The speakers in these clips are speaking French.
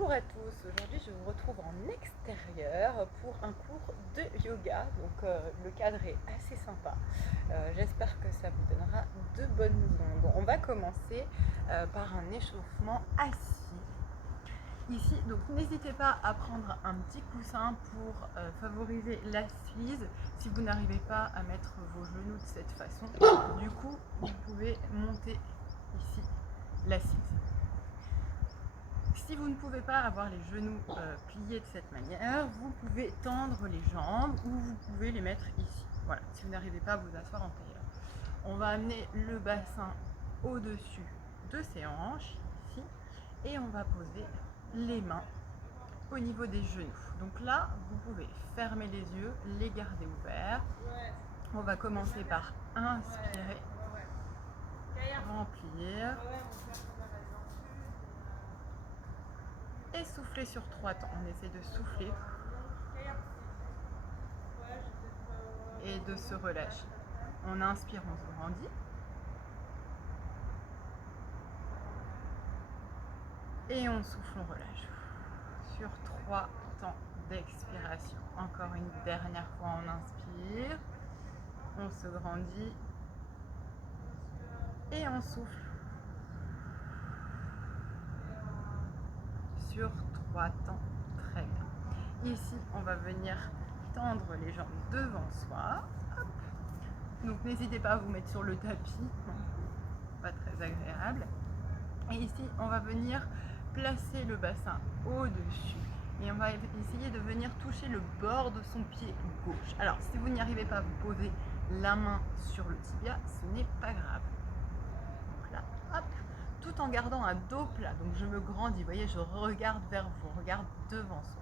Bonjour à tous, aujourd'hui je vous retrouve en extérieur pour un cours de yoga, donc le cadre est assez sympa, j'espère que ça vous donnera de bonnes ondes. On va commencer par un échauffement assis. Ici, donc n'hésitez pas à prendre un petit coussin pour favoriser l'assise si vous n'arrivez pas à mettre vos genoux de cette façon. Du coup, vous pouvez monter ici l'assise. Si vous ne pouvez pas avoir les genoux pliés de cette manière, vous pouvez tendre les jambes ou vous pouvez les mettre ici. Voilà, si vous n'arrivez pas à vous asseoir en tailleur. On va amener le bassin au-dessus de ses hanches, ici, et on va poser les mains au niveau des genoux. Donc là, vous pouvez fermer les yeux, les garder ouverts. On va commencer par inspirer, remplir, et souffler sur 3 temps. On essaie de souffler et de se relâcher. On inspire, on se grandit. Et on souffle, on relâche. Sur 3 temps d'expiration. Encore une dernière fois, on inspire. On se grandit. Et on souffle. Sur 3 temps. Très bien. Ici, on va venir tendre les jambes devant soi. Hop. Donc n'hésitez pas à vous mettre sur le tapis. Pas très agréable. Et ici, on va venir placer le bassin au-dessus. Et on va essayer de venir toucher le bord de son pied gauche. Alors, si vous n'y arrivez pas, vous posez la main sur le tibia, ce n'est pas grave. Donc là, hop, tout en gardant un dos plat. Donc je me grandis, vous voyez, je regarde vers vous, on regarde devant soi.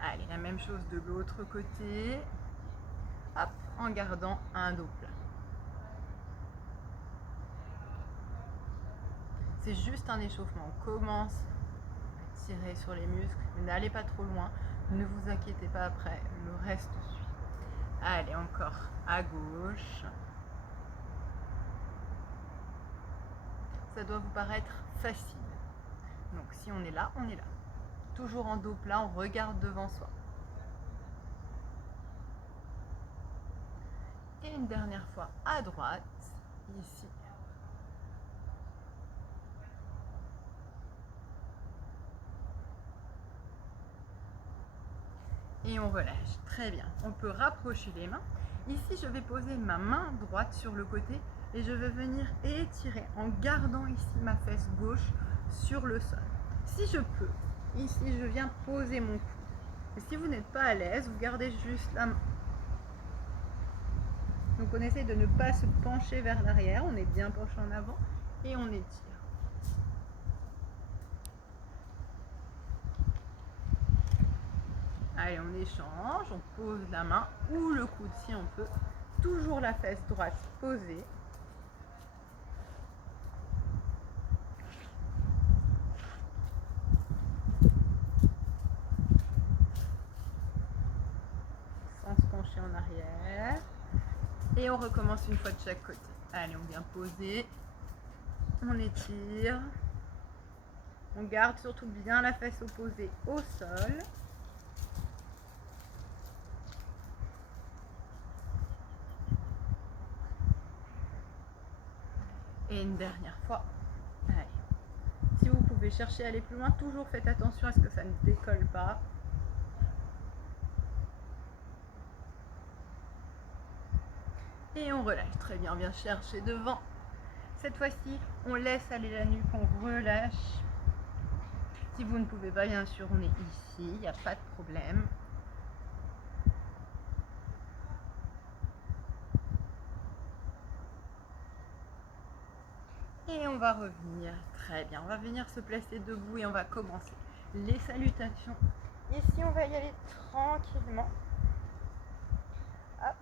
Allez, la même chose de l'autre côté. Hop, en gardant un dos plat. C'est juste un échauffement. On commence à tirer sur les muscles, n'allez pas trop loin, ne vous inquiétez pas après, le reste suit. Allez, encore à gauche. Ça doit vous paraître facile. Donc si on est là, on est là. Toujours en dos plat, on regarde devant soi. Et une dernière fois à droite, ici. Et on relâche. Très bien. On peut rapprocher les mains. Ici, je vais poser ma main droite sur le côté et je vais venir étirer en gardant ici ma fesse gauche sur le sol. Si je peux, ici, je viens poser mon cou. Et si vous n'êtes pas à l'aise, vous gardez juste la main. Donc on essaie de ne pas se pencher vers l'arrière, on est bien penché en avant et on étire. Allez, on échange, on pose la main ou le coude si on peut. Toujours la fesse droite posée. Sans se pencher en arrière. Et on recommence une fois de chaque côté. Allez, on vient poser. On étire. On garde surtout bien la fesse opposée au sol. Et une dernière fois. Allez. Si vous pouvez chercher à aller plus loin, toujours faites attention à ce que ça ne décolle pas. Et on relâche. Très bien, on vient chercher devant. Cette fois-ci, on laisse aller la nuque, on relâche. Si vous ne pouvez pas, bien sûr, on est ici, il n'y a pas de problème. Et on va revenir, très bien, on va venir se placer debout et on va commencer les salutations. Ici, on va y aller tranquillement. Hop,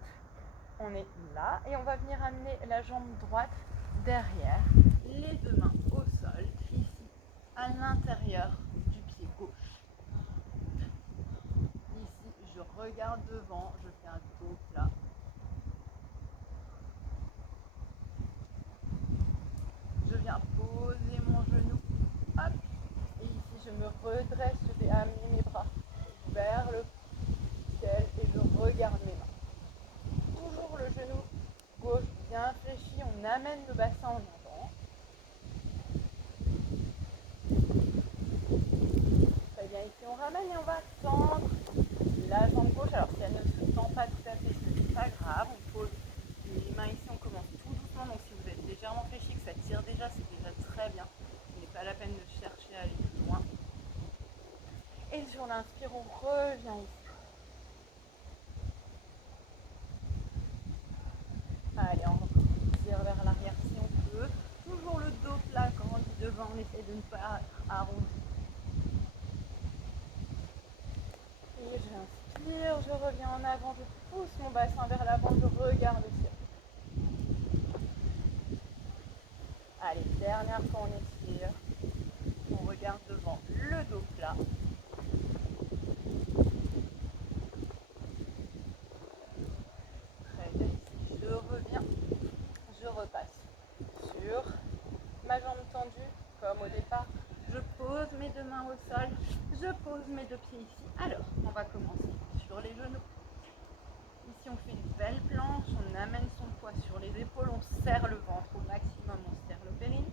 on est là et on va venir amener la jambe droite derrière, les deux mains au sol, ici, à l'intérieur du pied gauche. Ici, je regarde devant, je fais un dos plat. Je viens poser me redresse, je vais amener mes bras vers le ciel et je regarde mes mains. Toujours le genou gauche bien fléchi, on amène le bassin en avant. Très bien, ici on ramène et on va tendre la jambe gauche. Alors si elle ne se tend pas tout à fait, ce n'est pas grave, on pose les mains ici, on commence tout doucement, donc si vous êtes légèrement fléchi, que ça tire déjà, c'est déjà très bien. Il n'est pas la peine de chercher à aller plus loin. Et sur l'inspire, on revient ici. Allez, on tire vers l'arrière si on peut. Toujours le dos plat quand on dit devant, on essaie de ne pas arrondir. Et j'inspire, je reviens en avant, je pousse mon bassin vers l'avant, je regarde le ciel. Allez, dernière fois on étire. On regarde devant, le dos plat. Très bien, ici je reviens, je repasse sur ma jambe tendue, comme au départ. Je pose mes deux mains au sol, je pose mes deux pieds ici. Alors, on va commencer sur les genoux. Ici, on fait une belle planche, on amène son poids sur les épaules, on serre le ventre au maximum, on serre le périnée.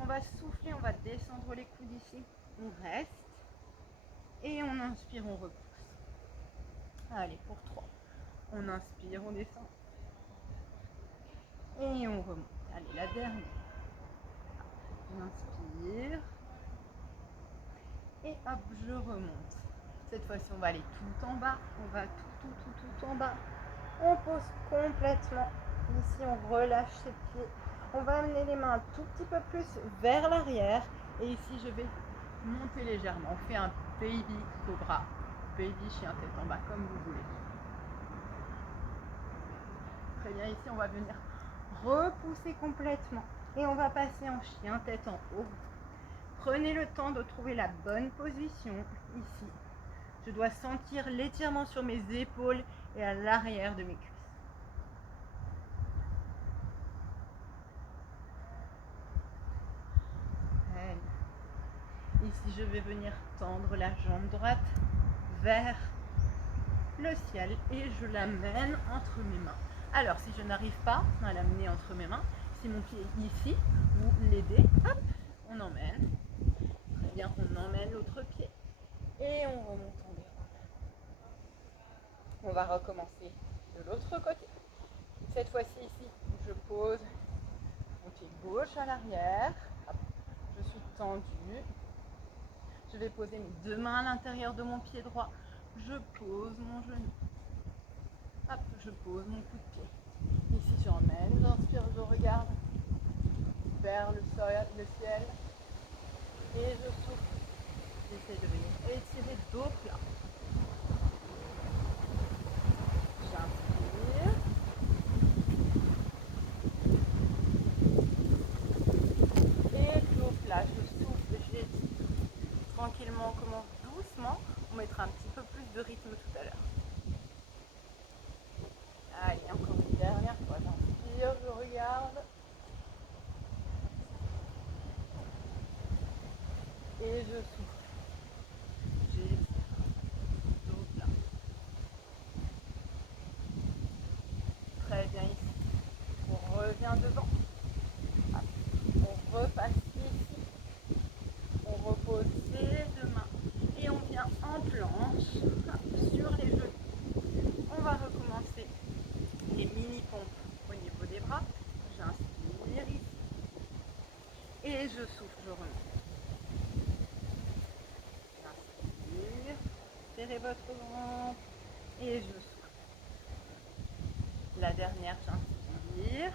On va souffler, on va descendre les coudes ici. On reste et on inspire, on repousse. Allez, pour 3. On inspire, on descend et on remonte. Allez, la dernière. On inspire et hop, je remonte. Cette fois-ci, on va aller tout en bas. On va tout en bas. On pose complètement. Ici, on relâche ses pieds. On va amener les mains un tout petit peu plus vers l'arrière. Et ici, je vais monter légèrement. On fait un baby cobra. Baby chien tête en bas, comme vous voulez. Très bien, ici, on va venir repousser complètement. Et on va passer en chien tête en haut. Prenez le temps de trouver la bonne position ici. Je dois sentir l'étirement sur mes épaules et à l'arrière de mes cuisses. Ici, je vais venir tendre la jambe droite vers le ciel et je l'amène entre mes mains. Alors, si je n'arrive pas à l'amener entre mes mains, si mon pied est ici, vous l'aidez, hop, on emmène. Très bien, on emmène l'autre pied et on remonte en bas. On va recommencer de l'autre côté. Cette fois-ci ici, je pose mon pied gauche à l'arrière. Je suis tendue. Je vais poser mes deux mains à l'intérieur de mon pied droit. Je pose mon genou. Hop, je pose mon coup de pied. Ici, j'emmène, j'inspire, je regarde vers le ciel. Et je souffle. J'essaie de venir étirer dos plat. J'inspire. Et dos plat, je souffle, j'étire. Tranquillement, on commence doucement. On mettra un petit peu plus de rythme tout à l'heure. Allez, encore une dernière fois. J'inspire, je regarde. Et je souffle. J'étire. Dos plat. Très bien ici. On revient devant. On repasse ici. On repose les deux mains. Et on vient en planche sur les genoux. On va recommencer les mini-pompes au niveau des bras. J'inspire ici. Et je souffle, je remonte. J'inspire. Serrez votre ventre. Et je souffle. La dernière, j'inspire.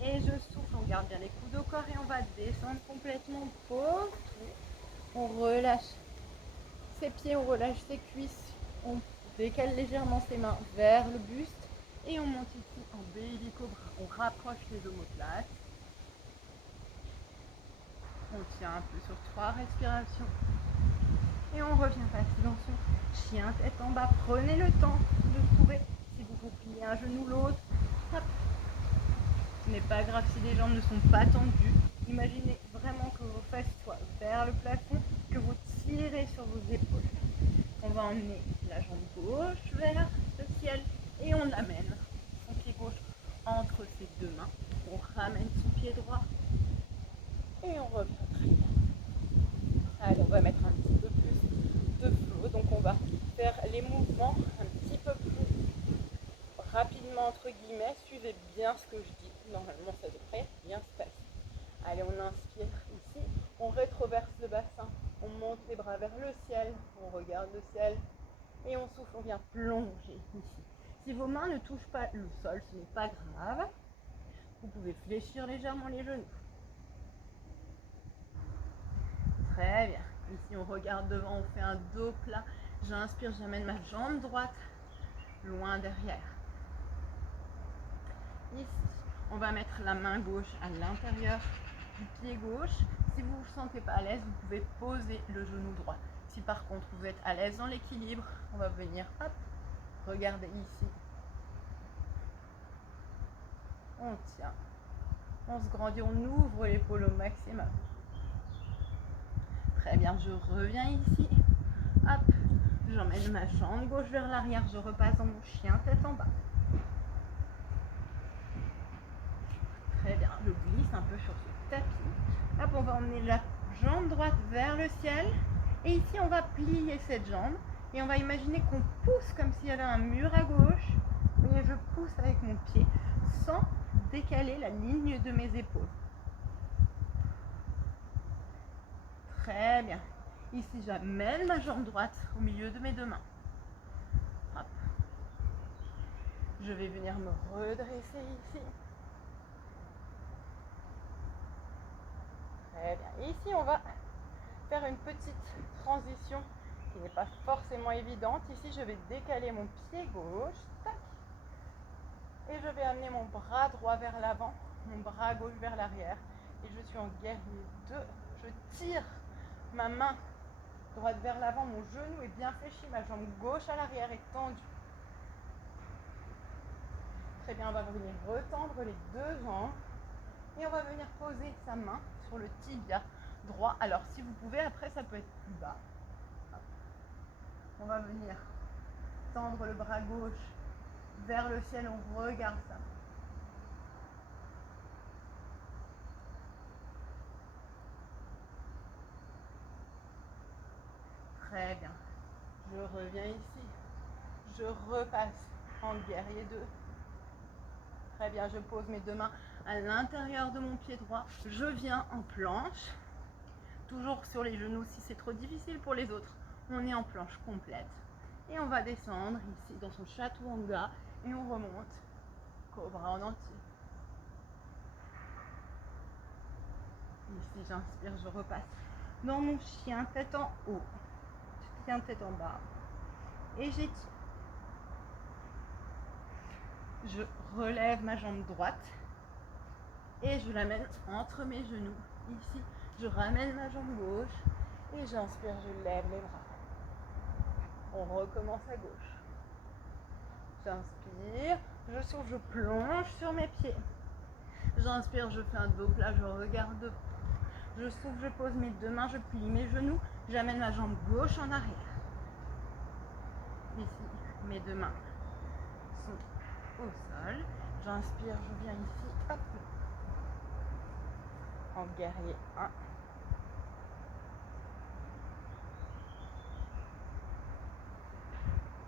Et je souffle, on garde bien les coudes au corps et on va descendre complètement. Pause. On relâche ses pieds, on relâche ses cuisses. On décale légèrement ses mains vers le buste. Et on monte ici en baby cobra. On rapproche les omoplates. On tient un peu sur 3 respirations. Et on revient passer dans son chien tête en bas. Prenez le temps de trouver si vous pliez un genou l'autre. Ce n'est pas grave si les jambes ne sont pas tendues. Imaginez vraiment que vos fesses soient vers le plafond, inspirez sur vos épaules. On va emmener la jambe gauche vers le ciel et on amène son pied gauche entre ses deux mains. On ramène son pied droit et on revient. Allez, on va mettre un petit peu plus de flow. Donc on va faire les mouvements un petit peu plus rapidement entre guillemets. Suivez bien ce que je dis. Normalement ça devrait bien se passer. Allez, on inspire ici, on rétroverse le bassin, on monte les bras vers le ciel, on regarde le ciel et on souffle, on vient plonger ici. Si vos mains ne touchent pas le sol, ce n'est pas grave. Vous pouvez fléchir légèrement les genoux. Très bien. Ici, on regarde devant, on fait un dos plat. J'inspire, j'amène ma jambe droite loin derrière. Ici, on va mettre la main gauche à l'intérieur du pied gauche. Si vous ne vous sentez pas à l'aise, vous pouvez poser le genou droit. Si par contre vous êtes à l'aise dans l'équilibre, on va venir, hop, regardez ici. On tient, on se grandit, on ouvre l'épaule au maximum. Très bien, je reviens ici. Hop, j'emmène ma jambe gauche vers l'arrière, je repasse dans mon chien tête en bas. Très bien, je glisse un peu sur ce tapis. Hop, on va emmener la jambe droite vers le ciel. Et ici, on va plier cette jambe. Et on va imaginer qu'on pousse comme s'il y avait un mur à gauche. Et je pousse avec mon pied sans décaler la ligne de mes épaules. Très bien. Ici, j'amène ma jambe droite au milieu de mes deux mains. Hop. Je vais venir me redresser ici. Très bien. Et ici, on va faire une petite transition qui n'est pas forcément évidente. Ici, je vais décaler mon pied gauche. Tac. Et je vais amener mon bras droit vers l'avant, mon bras gauche vers l'arrière. Et je suis en guerrier 2. Je tire ma main droite vers l'avant, mon genou est bien fléchi, ma jambe gauche à l'arrière est tendue. Très bien, on va venir retendre les deux jambes et on va venir poser sa main sur le tibia droit. Alors si vous pouvez, après ça peut être plus bas. On va venir tendre le bras gauche vers le ciel, on regarde ça. Très bien. Je reviens ici. Je repasse en guerrier 2. Très bien, je pose mes deux mains à l'intérieur de mon pied droit. Je viens en planche. Toujours sur les genoux si c'est trop difficile pour les autres. On est en planche complète. Et on va descendre ici dans son chaturanga et on remonte. Cobra en entier. Ici, j'inspire, je repasse dans mon chien tête en haut. Chien tête en bas. Et j'étire. Je relève ma jambe droite et je l'amène entre mes genoux. Ici, je ramène ma jambe gauche et j'inspire, je lève les bras. On recommence à gauche. J'inspire, je souffle, je plonge sur mes pieds. J'inspire, je fais un dos plat, je regarde devant. Je souffle, je pose mes deux mains, je plie mes genoux, j'amène ma jambe gauche en arrière. Ici, mes deux mains sont au sol. J'inspire, je viens ici, hop, en guerrier 1.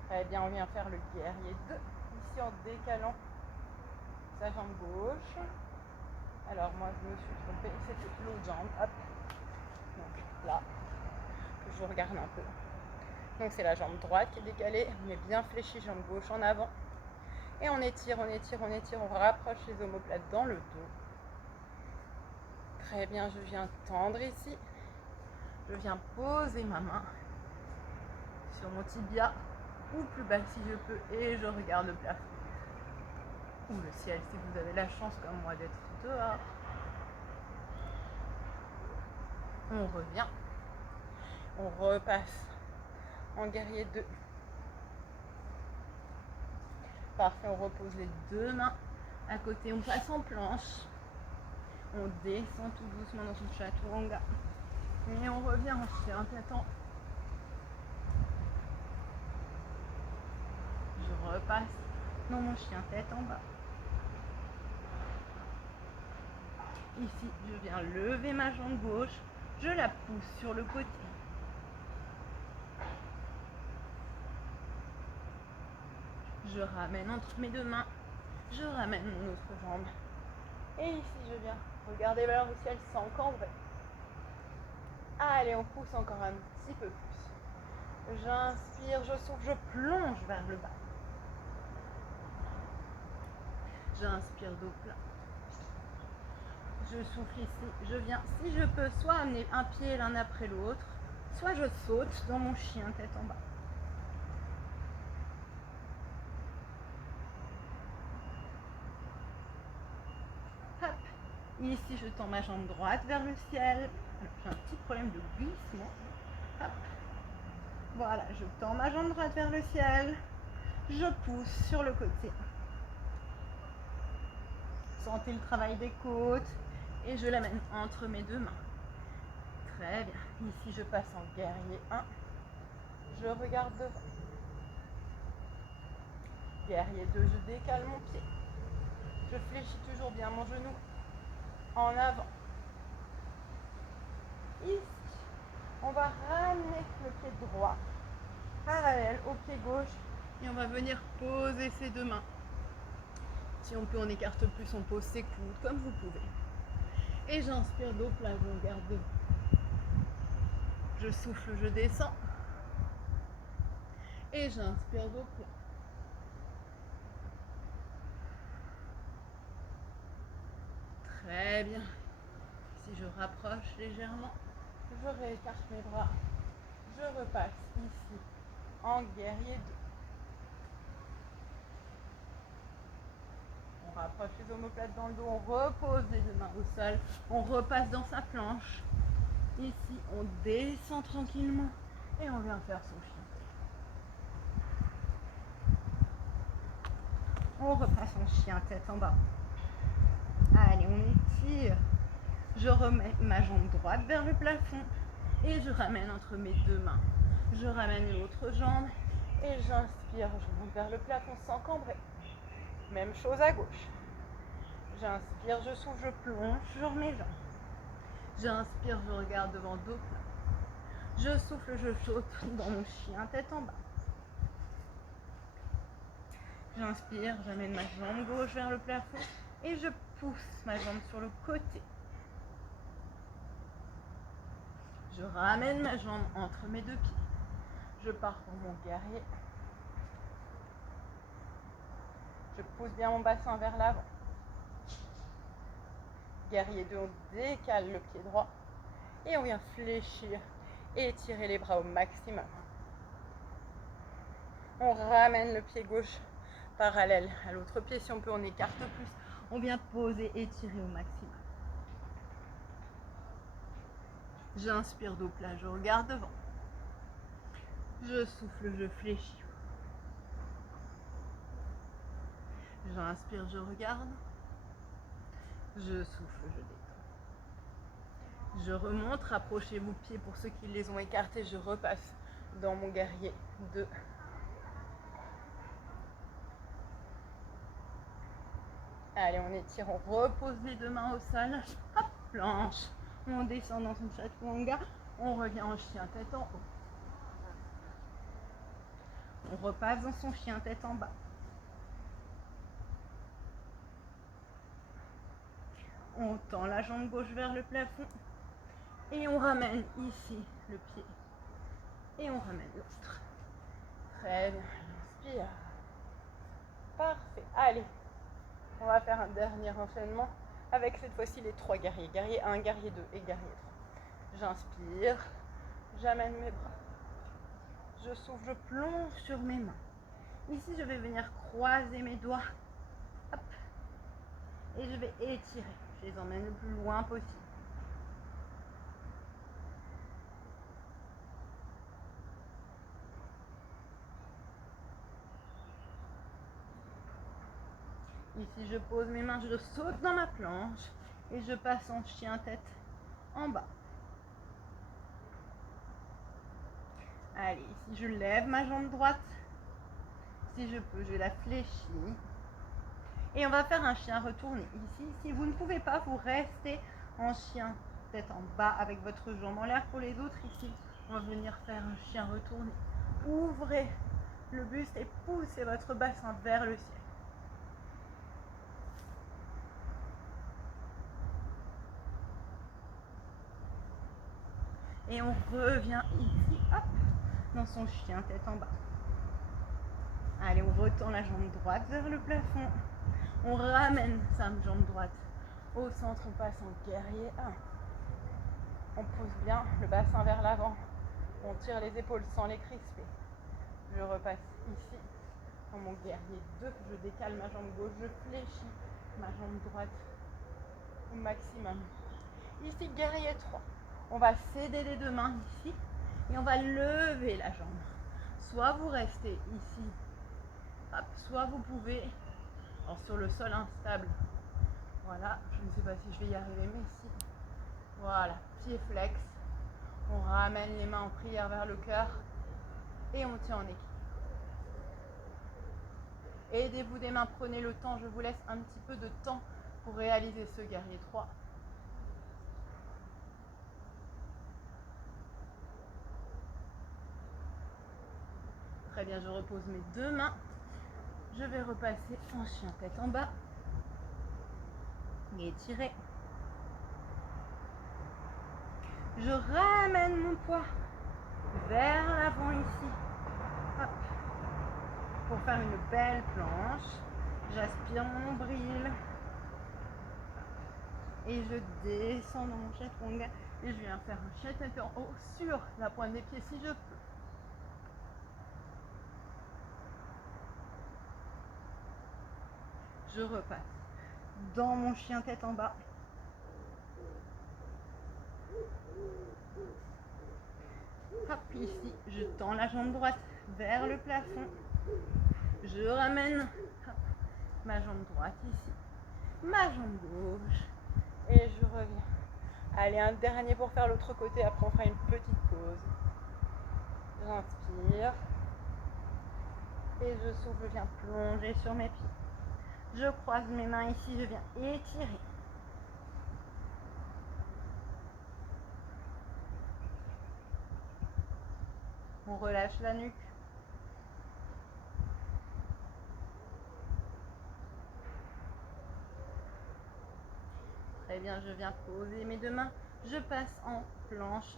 Très bien, on vient faire le guerrier 2, ici en décalant sa jambe gauche. Alors moi je me suis trompée, c'était l'autre jambe, hop, donc là, que je vous regarde un peu. Donc c'est la jambe droite qui est décalée, mais bien fléchie, jambe gauche en avant. Et on étire, on étire, on étire, on rapproche les omoplates dans le dos. Très bien, je viens tendre ici. Je viens poser ma main sur mon tibia ou plus bas si je peux et je regarde le plafond ou le ciel si vous avez la chance comme moi d'être dehors. On revient, on repasse en guerrier 2. Parfait, on repose les deux mains à côté, on passe en planche, on descend tout doucement dans son chaturanga et on revient en chien tête en repasse dans mon chien tête en bas. Ici, je viens lever ma jambe gauche, je la pousse sur le côté. Je ramène entre mes deux mains, je ramène mon autre jambe. Et ici, je viens regarder vers le ciel sans cambrer. Allez, on pousse encore un petit peu plus. J'inspire, je souffle, je plonge vers le bas. J'inspire dos plat. Je souffle ici, je viens, si je peux, soit amener un pied l'un après l'autre, soit je saute dans mon chien tête en bas. Hop. Ici, je tends ma jambe droite vers le ciel. J'ai un petit problème de glissement. Hop. Voilà, je tends ma jambe droite vers le ciel. Je pousse sur le côté. Sentez le travail des côtes et je l'amène entre mes deux mains. Très bien. Ici, je passe en guerrier 1. Je regarde devant. Guerrier 2, je décale mon pied. Je fléchis toujours bien mon genou en avant. Ici, on va ramener le pied droit parallèle au pied gauche et on va venir poser ses deux mains. Si on peut, on écarte plus, on pose ses coudes comme vous pouvez. Et j'inspire dos plat, je regarde devant. Je souffle, je descends. Et j'inspire dos plat. Très bien. Si je rapproche légèrement, je réécarte mes bras. Je repasse ici en guerrier 2. On rapproche les omoplates dans le dos, on repose les deux mains au sol, on repasse dans sa planche. Ici, on descend tranquillement et on vient faire son chien. On repasse en chien tête en bas. Allez, on étire. Je remets ma jambe droite vers le plafond et je ramène entre mes deux mains. Je ramène l'autre jambe et j'inspire, je monte vers le plafond sans cambrer. Même chose à gauche. J'inspire, je souffle, je plonge sur mes jambes. J'inspire, je regarde devant dos plat. Je souffle, je saute dans mon chien tête en bas. J'inspire, j'amène ma jambe gauche vers le plafond et je pousse ma jambe sur le côté. Je ramène ma jambe entre mes deux pieds. Je pars pour mon guerrier. Je pousse bien mon bassin vers l'avant. Guerrier 2, on décale le pied droit et on vient fléchir et étirer les bras au maximum. On ramène le pied gauche parallèle à l'autre pied. Si on peut, on écarte plus. On vient poser et étirer au maximum. J'inspire dos plat, je regarde devant. Je souffle, je fléchis. J'inspire, je regarde. Je souffle, je détends. Je remonte, rapprochez vos pieds pour ceux qui les ont écartés. Je repasse dans mon guerrier 2. Allez, on étire, on repose les deux mains au sol. Hop, planche. On descend dans son chaturanga. On revient en chien tête en haut. On repasse dans son chien tête en bas. On tend la jambe gauche vers le plafond. Et on ramène ici le pied. Et on ramène l'autre. Très bien. Inspire. Parfait. Allez. On va faire un dernier enchaînement avec cette fois-ci les 3 guerriers. Guerrier 1, guerrier 2 et guerrier 3. J'inspire. J'amène mes bras. Je souffle, je plonge sur mes mains. Ici, je vais venir croiser mes doigts. Hop. Et je vais étirer. Je les emmène le plus loin possible. Ici, je pose mes mains, je saute dans ma planche et je passe en chien tête en bas. Allez, ici, je lève ma jambe droite. Si je peux, je la fléchis. Et on va faire un chien retourné. Ici, si vous ne pouvez pas, vous restez en chien tête en bas avec votre jambe en l'air. Pour les autres, ici, on va venir faire un chien retourné. Ouvrez le buste et poussez votre bassin vers le ciel. Et on revient ici, hop, dans son chien tête en bas. Allez, on retend la jambe droite vers le plafond. On ramène sa jambe droite au centre, on passe en guerrier 1. On pousse bien le bassin vers l'avant. On tire les épaules sans les crisper. Je repasse ici, dans mon guerrier 2. Je décale ma jambe gauche, je fléchis ma jambe droite au maximum. Ici, guerrier 3. On va céder les deux mains ici et on va lever la jambe. Soit vous restez ici, hop, soit vous pouvez, alors sur le sol instable, voilà, je ne sais pas si je vais y arriver, mais si, voilà, pied flex, on ramène les mains en prière vers le cœur et on tient en équilibre. Aidez-vous des mains, prenez le temps, je vous laisse un petit peu de temps pour réaliser ce guerrier 3. Très bien, je repose mes deux mains. Je vais repasser en chien tête en bas. Et étirer. Je ramène mon poids vers l'avant ici. Hop. Pour faire une belle planche. J'aspire mon nombril. Et je descends dans mon chaturanga. Et je viens faire un chien tête en haut sur la pointe des pieds si je peux. Je repasse dans mon chien tête en bas. Hop, ici, je tends la jambe droite vers le plafond. Je ramène hop, ma jambe droite ici, ma jambe gauche et je reviens. Allez, un dernier pour faire l'autre côté, après on fera une petite pause. J'inspire et je souffle, je viens plonger sur mes pieds. Je croise mes mains ici, je viens étirer. On relâche la nuque. Très bien, je viens poser mes deux mains. Je passe en planche,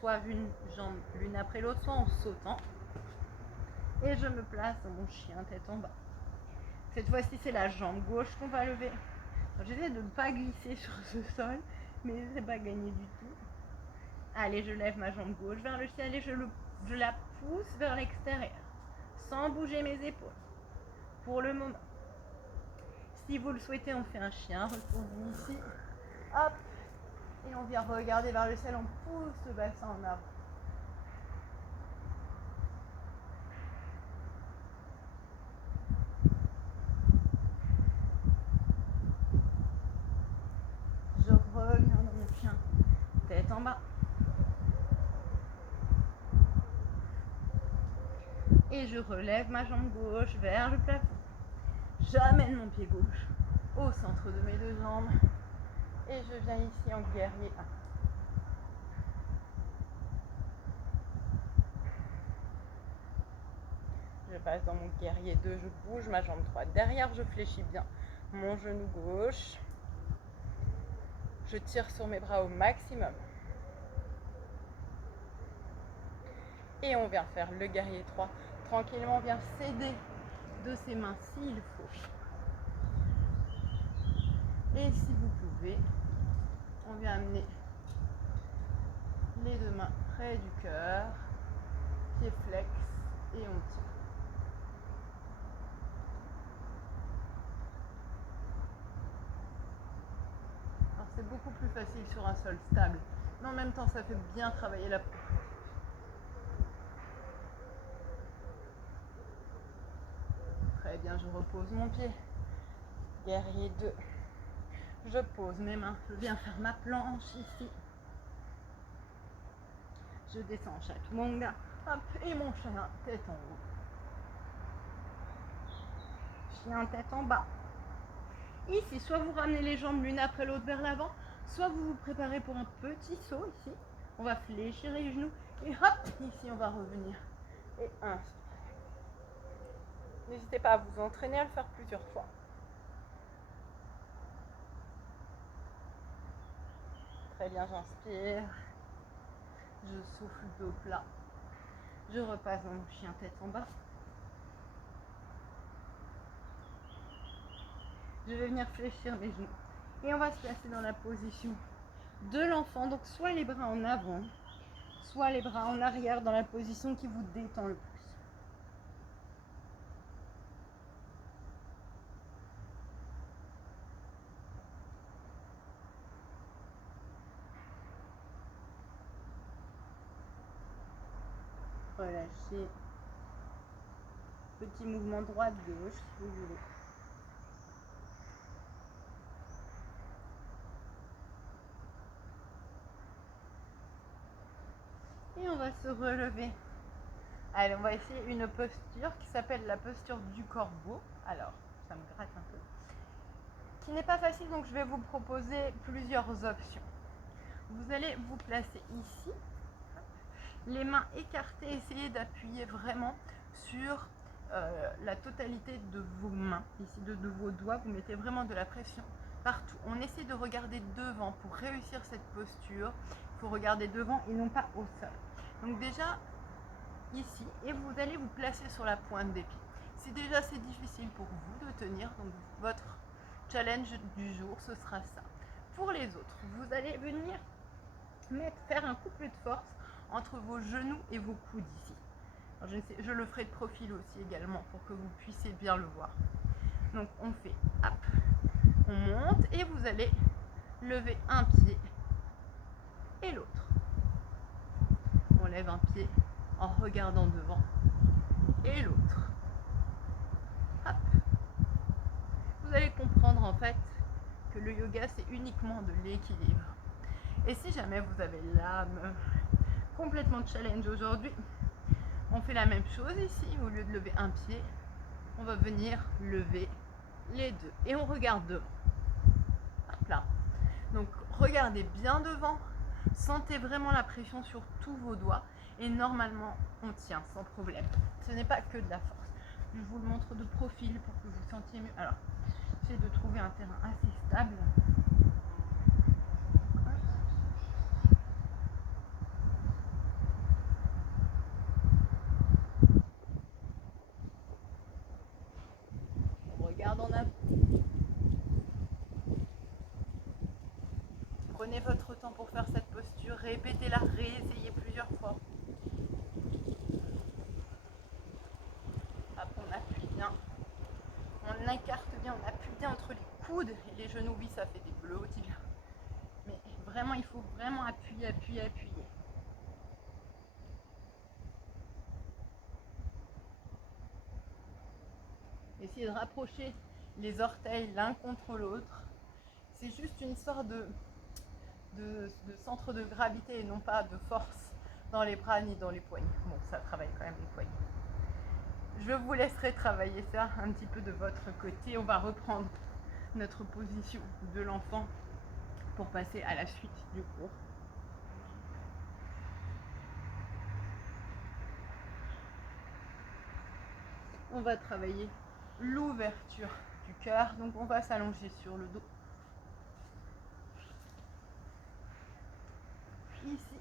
soit une jambe l'une après l'autre, soit en sautant. Et je me place dans mon chien tête en bas. Cette fois-ci, c'est la jambe gauche qu'on va lever. J'essaie de ne pas glisser sur ce sol, mais c'est pas gagné du tout. Allez, je lève ma jambe gauche vers le ciel et je la pousse vers l'extérieur, sans bouger mes épaules. Pour le moment. Si vous le souhaitez, on fait un chien. Retournez ici. Hop. Et on vient regarder vers le ciel, on pousse le bassin en avant. Je reviens dans mon chien, tête en bas. Et je relève ma jambe gauche vers le plafond. J'amène mon pied gauche au centre de mes deux jambes. Et je viens ici en guerrier 1. Je passe dans mon guerrier 2, je bouge ma jambe droite. Derrière, je fléchis bien mon genou gauche. Je tire sur mes bras au maximum. Et on vient faire le guerrier 3. Tranquillement, on vient céder de ses mains s'il faut. Et si vous pouvez, on vient amener les deux mains près du cœur, pied flex et on tire. Alors c'est beaucoup plus facile sur un sol stable, mais en même temps ça fait bien travailler la peau. Très bien, je repose mon pied. Guerrier 2. Je pose mes mains, je viens faire ma planche ici. Je descends chaturanga, hop, et mon chien tête en haut. chien tête en bas. Ici, soit vous ramenez les jambes l'une après l'autre vers l'avant, soit vous vous préparez pour un petit saut ici. On va fléchir les genoux et hop, ici on va revenir. Et inspire. N'hésitez pas à vous entraîner à le faire plusieurs fois. Très bien, j'inspire. Je souffle dos plat. Je repasse dans mon chien tête en bas. Je vais venir fléchir mes genoux. Et on va se placer dans la position de l'enfant. Donc soit les bras en avant, soit les bras en arrière dans la position qui vous détend le plus. Relâchez. Petit mouvement droite-gauche si vous voulez. Et on va se relever. Allez, on va essayer une posture qui s'appelle la posture du corbeau. Alors, ça me gratte un peu. Qui n'est pas facile, donc je vais vous proposer plusieurs options. Vous allez vous placer ici, les mains écartées, essayez d'appuyer vraiment sur la totalité de vos mains, ici de vos doigts, vous mettez vraiment de la pression partout. On essaie de regarder devant pour réussir cette posture, il faut regarder devant et non pas au sol. Donc déjà ici, et vous allez vous placer sur la pointe des pieds. Si déjà c'est difficile pour vous de tenir, donc votre challenge du jour, ce sera ça. Pour les autres, vous allez venir faire un couple de force entre vos genoux et vos coudes ici. Alors je le ferai de profil aussi également pour que vous puissiez bien le voir. Donc on fait hop, on monte et vous allez lever un pied et l'autre. On lève un pied en regardant devant et l'autre. Hop. Vous allez comprendre en fait que le yoga c'est uniquement de l'équilibre. Et si jamais vous avez l'âme complètement challenge aujourd'hui, on fait la même chose ici. Au lieu de lever un pied, on va venir lever les deux et on regarde devant. Hop là. Donc regardez bien devant, sentez vraiment la pression sur tous vos doigts et normalement on tient sans problème. Ce n'est pas que de la force. Je vous le montre de profil pour que vous sentiez mieux. Alors, j'essaie de trouver un terrain assez stable. On regarde en avant. Prenez votre temps pour faire cette posture, répétez-la, réessayez plusieurs fois. Hop, on appuie bien. On écarte bien, on appuie bien entre les coudes et les genoux. Oui, ça fait des bleus au tibia. Mais vraiment, il faut vraiment appuyer, appuyer, appuyer. Essayez de rapprocher les orteils l'un contre l'autre. C'est juste une sorte de centre de gravité et non pas de force dans les bras ni dans les poignets. Bon, ça travaille quand même les poignets. Je vous laisserai travailler ça un petit peu de votre côté. On va reprendre notre position de l'enfant pour passer à la suite du cours. On va travailler l'ouverture du cœur. Donc on va s'allonger sur le dos. Ici.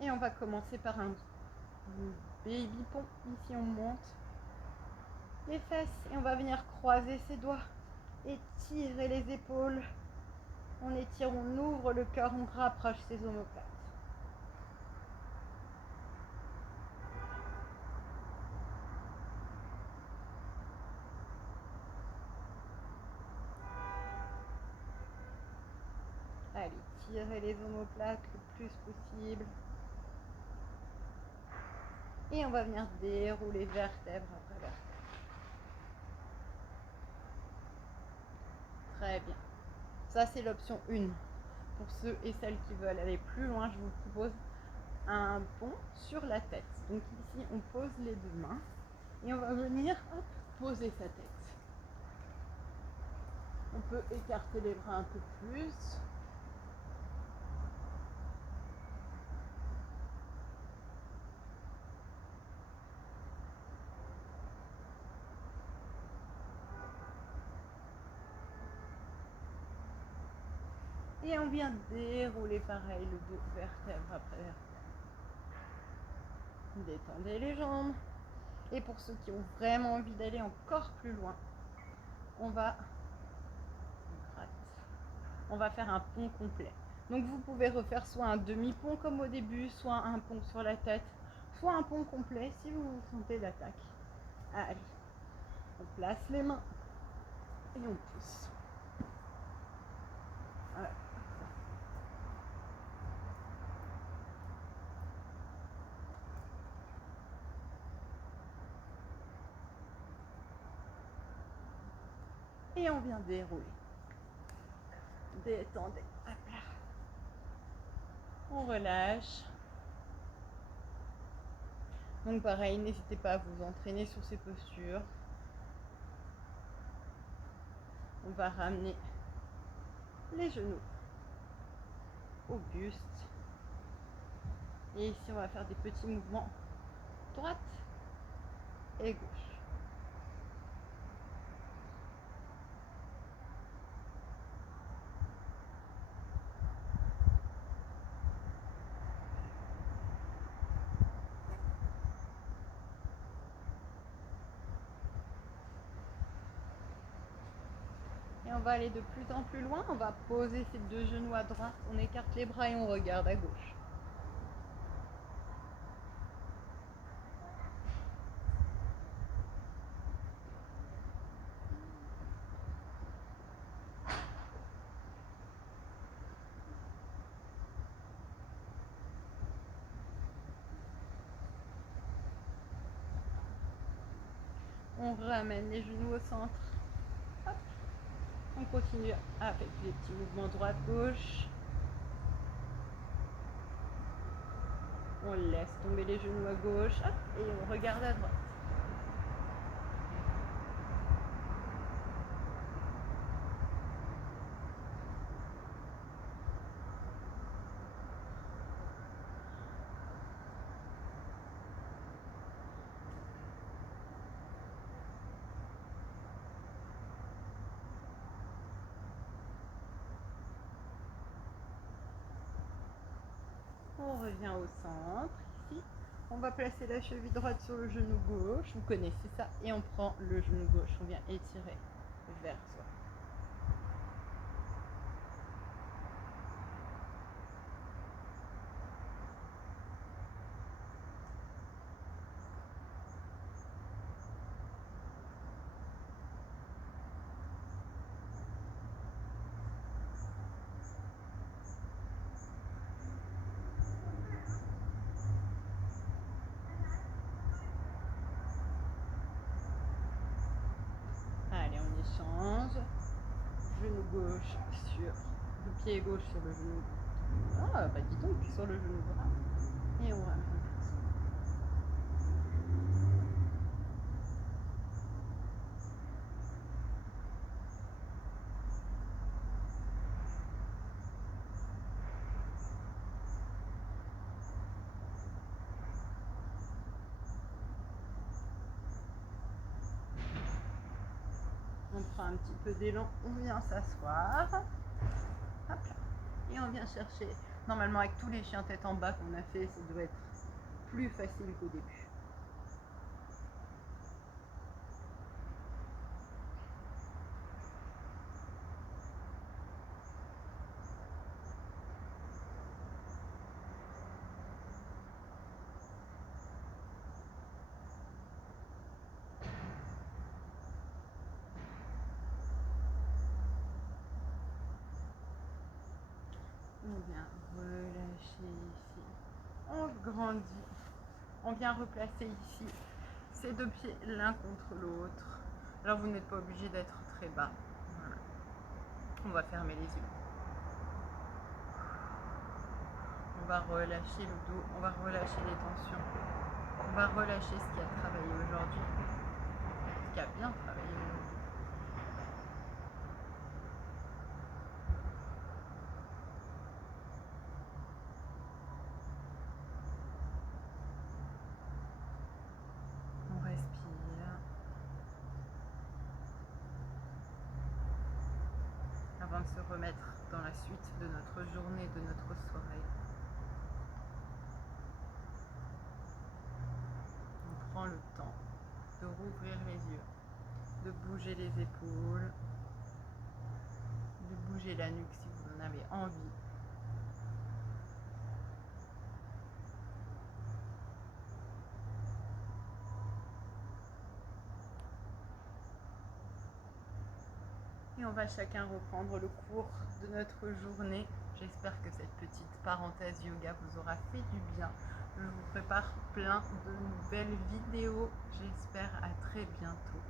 Et on va commencer par un baby pont. Ici on monte les fesses et on va venir croiser ses doigts, étirer les épaules. On étire, on ouvre le cœur, on rapproche ses omoplates. Allez, tirez les omoplates le plus possible. Et on va venir dérouler vertèbre après vertèbre. Très bien. Ça, c'est l'option 1. Pour ceux et celles qui veulent aller plus loin, je vous propose un pont sur la tête. Donc ici, on pose les deux mains. Et on va venir poser sa tête. On peut écarter les bras un peu plus. Et on vient dérouler pareil le dos, vertèbre après vertèbre. Détendez les jambes. Et pour ceux qui ont vraiment envie d'aller encore plus loin, on va faire un pont complet. Donc vous pouvez refaire soit un demi-pont comme au début, soit un pont sur la tête, soit un pont complet si vous vous sentez d'attaque. Allez, on place les mains et on pousse. Voilà. Et on vient dérouler. Détendez. Hop là. On relâche. Donc pareil, n'hésitez pas à vous entraîner sur ces postures. On va ramener les genoux au buste. Et ici, on va faire des petits mouvements droite et gauche. Et on va aller de plus en plus loin. On va poser ces deux genoux à droite. On écarte les bras et on regarde à gauche. On ramène les genoux au centre. Hop. On continue avec les petits mouvements droite-gauche. On laisse tomber les genoux à gauche. Hop, et on regarde à droite. On revient au centre, ici. On va placer la cheville droite sur le genou gauche. Vous connaissez ça. Et on prend le genou gauche. On vient étirer vers soi. Allez, on échange. Genou gauche sur le pied gauche sur le genou. Ah, bah dis donc, sur le genou droit. Et on ramène. On prend un petit peu d'élan, on vient s'asseoir. Hop là. Et on vient chercher. Normalement, avec tous les chiens tête en bas qu'on a fait, ça doit être plus facile qu'au début. On vient relâcher ici. On grandit. On vient replacer ici ces deux pieds l'un contre l'autre. Alors vous n'êtes pas obligé d'être très bas. Voilà. On va fermer les yeux. On va relâcher le dos, on va relâcher les tensions. On va relâcher ce qui a travaillé aujourd'hui, ce qui a bien travaillé aujourd'hui. On respire avant de se remettre dans la suite de notre journée, de notre soirée. On prend le temps de rouvrir les yeux, de bouger les épaules, de bouger la nuque si vous en avez envie. Et on va chacun reprendre le cours de notre journée. J'espère que cette petite parenthèse yoga vous aura fait du bien. Je vous prépare plein de nouvelles vidéos. J'espère à très bientôt.